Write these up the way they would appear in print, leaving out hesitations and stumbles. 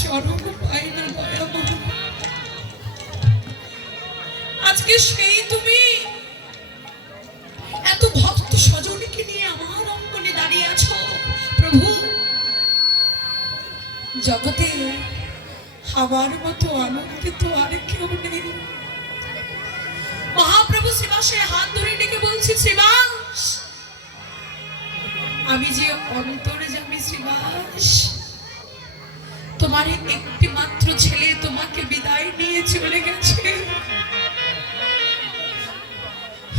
চরণ পাই না দয়াময়। আজকে সেই তুমি এত ভক্ত স্বজনকে নিয়ে আমার অঙ্গনে দাঁড়িয়ে আছো প্রভু। জগতে আমার মতো আনন্দিত আর কেউ নেই। মহাপ্রভু শ্রীবাসের হাত ধরে ডেকে বলছি, শ্রীবাস, আমি যে অন্তর্যামী শ্রীবাস, তোমার একটি মাত্র ছেলে তোমাকে বিদায় নিয়ে চলে গেছে,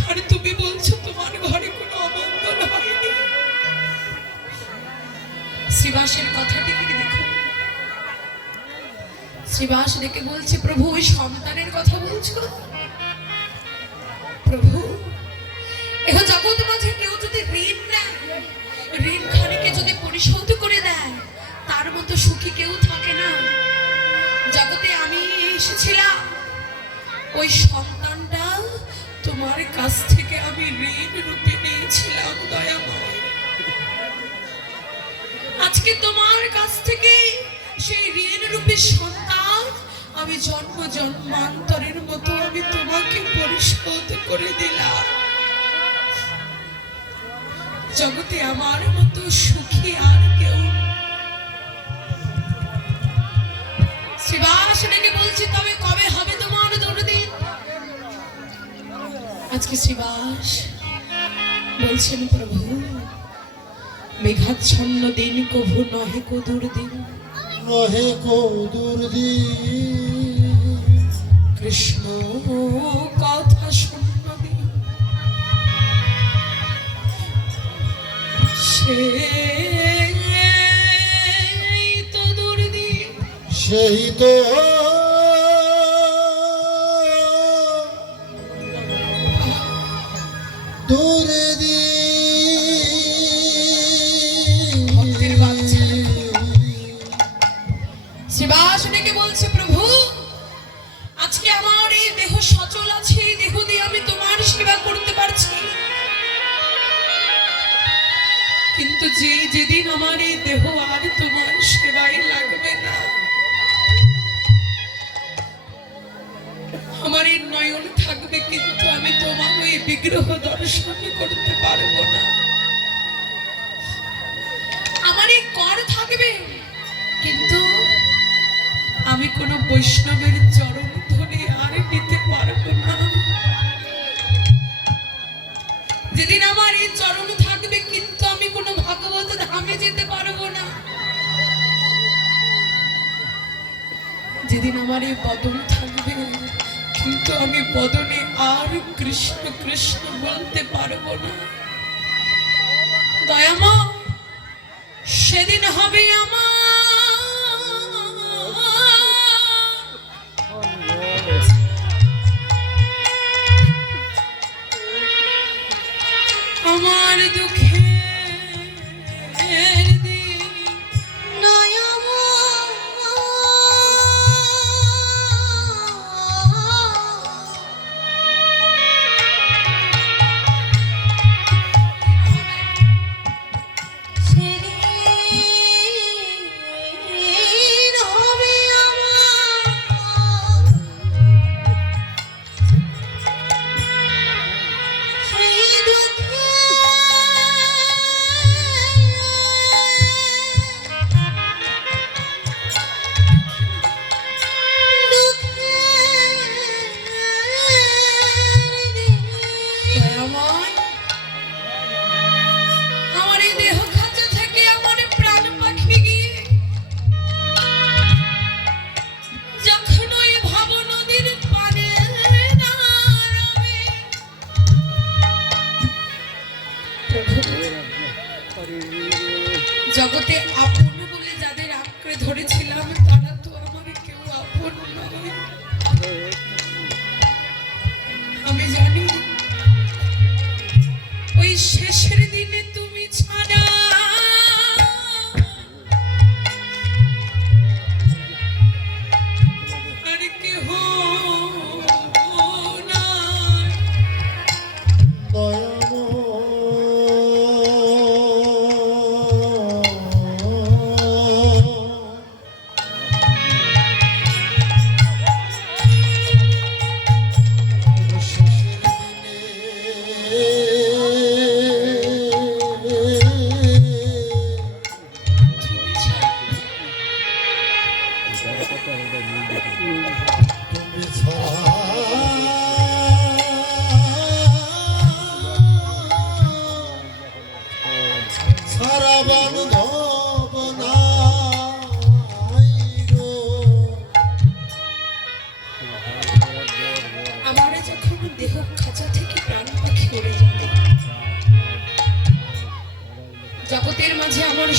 আর তুমি বলছো তোমার ঘরে কোনো অমঙ্গল হয়নি। শ্রীবাসের কথাটিকে দেখো। শ্রীবাস ডেকে বলছে, প্রভু ওই সন্তানের কথা বলছো? প্রভু, এখন জগৎ মাঝে কেউ যদি ঋণ নেয়, ঋণ খানিকে যদি পরিশোধ করে দেয়, তার মতো সুখী কেউ থাকে না। জগতে আমি এসেছিলাম, ওই সন্তানটা তোমার কাছ থেকে আমি ঋণ রূপে নিয়েছিলাম দয়াময়। আজকে তোমার কাছ থেকে সেই ঋণ রূপে সন্তান আমি জন্ম জন্মান্তরের মতো আমি তোমাকে পরিশোধ করে দিলাম। জগতে আমার মতো সুখী আর কেউ। শ্রীবাস ডেকে বলছি, তবে কবে হবে তোমার দুর্দিন? আজকে শ্রীবাস বলছেন, প্রভু মেঘাচ্ছন্ন দিন কভু নহে কো দুর্দিন, নহে কো দুর্দিন, কৃষ্ণ কথা শূন্য দিন, সেই তো দুর্দিন, সেই তো শ্রীবাস ডেকে বলছে, প্রভু আজকে আমার এই দেহ সচল আছে, এই দেহ দিয়ে আমি তোমার সেবা করতে পারছি, কিন্তু যেদিন আমার এই দেহ আর তোমার সেবাই লাগবে না, আমার এই নয়ন থাকবে কিন্তু আমি তোমার ওই বিগ্রহ দর্শন করতে পারবো না, আমার এই কর থাকবে কিন্তু আমি কোন বৈষ্ণবের চরণ ধরে আর নিতে পারবো না। যেদিন আমার এই চরণ থাকবে কিন্তু আমি কোন ভাগবত ধামে যেতে পারবো না। যেদিন আমার এই বদন থাকবে কিন্তু আমি বদনে আর কৃষ্ণ কৃষ্ণ বলতে পারবো না। দয়ামা, সেদিন হবে আমার আমার দুঃখের দিন। জগতে আপন বলে যাদের আঁকড়ে ধরেছিলাম তারা তো আমার কেউ আপন নয়। আমি জানি ওই শেষের দিনে তুমি ছাড়া আর কেহ নাই।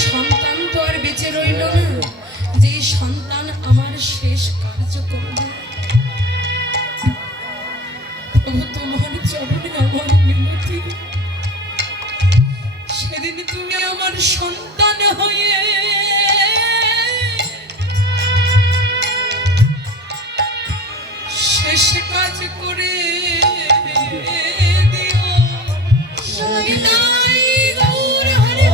সন্তান তো আর বেঁচে রইল না, যে সন্তান আমার শেষ কার্য করবে। প্রভু তোমার চরণে আমার মিনতি, সেদিন তুমি আমার সন্তান হয়ে শেষ কাজ করে দিও। নিতাই গৌর হরি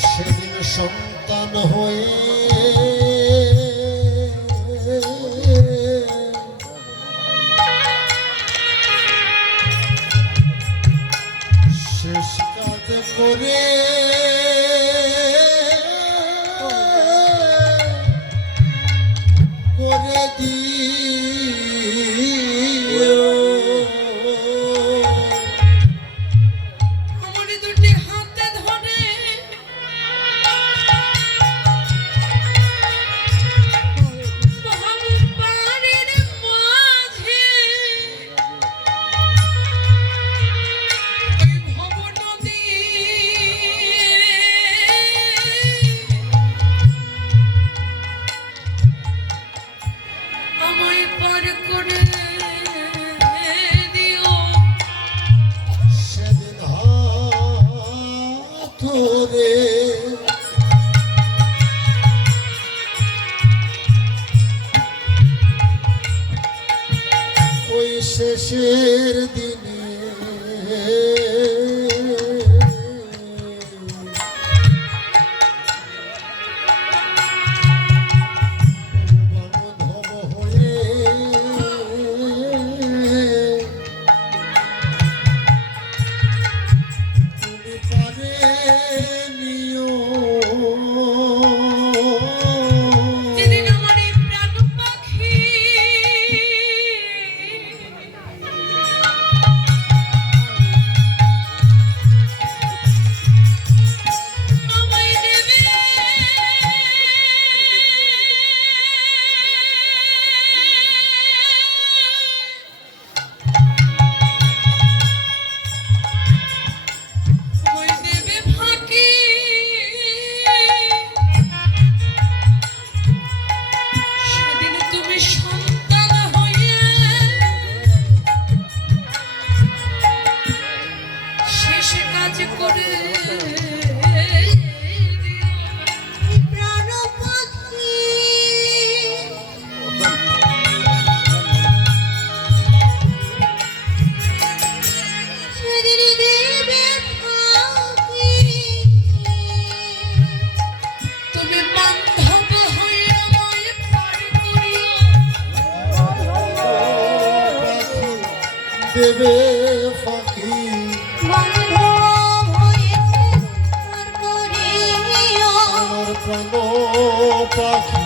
সেদিন সন্তান হয়ে শেষ কাজ করে করে দিও। আমার দুটি হাতে ধরে মহাবাড়ির মাঝে ওই ভব নদী আমায় পার করে দিও। সেদিন হাত ধরে ওই শেষের দিনে বান্ধব হয়ে তুমি পারে নিও। যেদিন আমার এই প্রাণ পাখি আমায় দেবে আমায় দেবে ফাঁকি, সেদিন তুমি সন্তান হয়ে শেষ কাজ করে দিও। প্রাণ পাখি সেদিন দেবে ফাঁকি, তুমি বান্ধব হয়ে আমায় পার করিও। দেবে ফাঁকি বান্ধব হয়ে পার করিও। আমার প্রাণ পাখি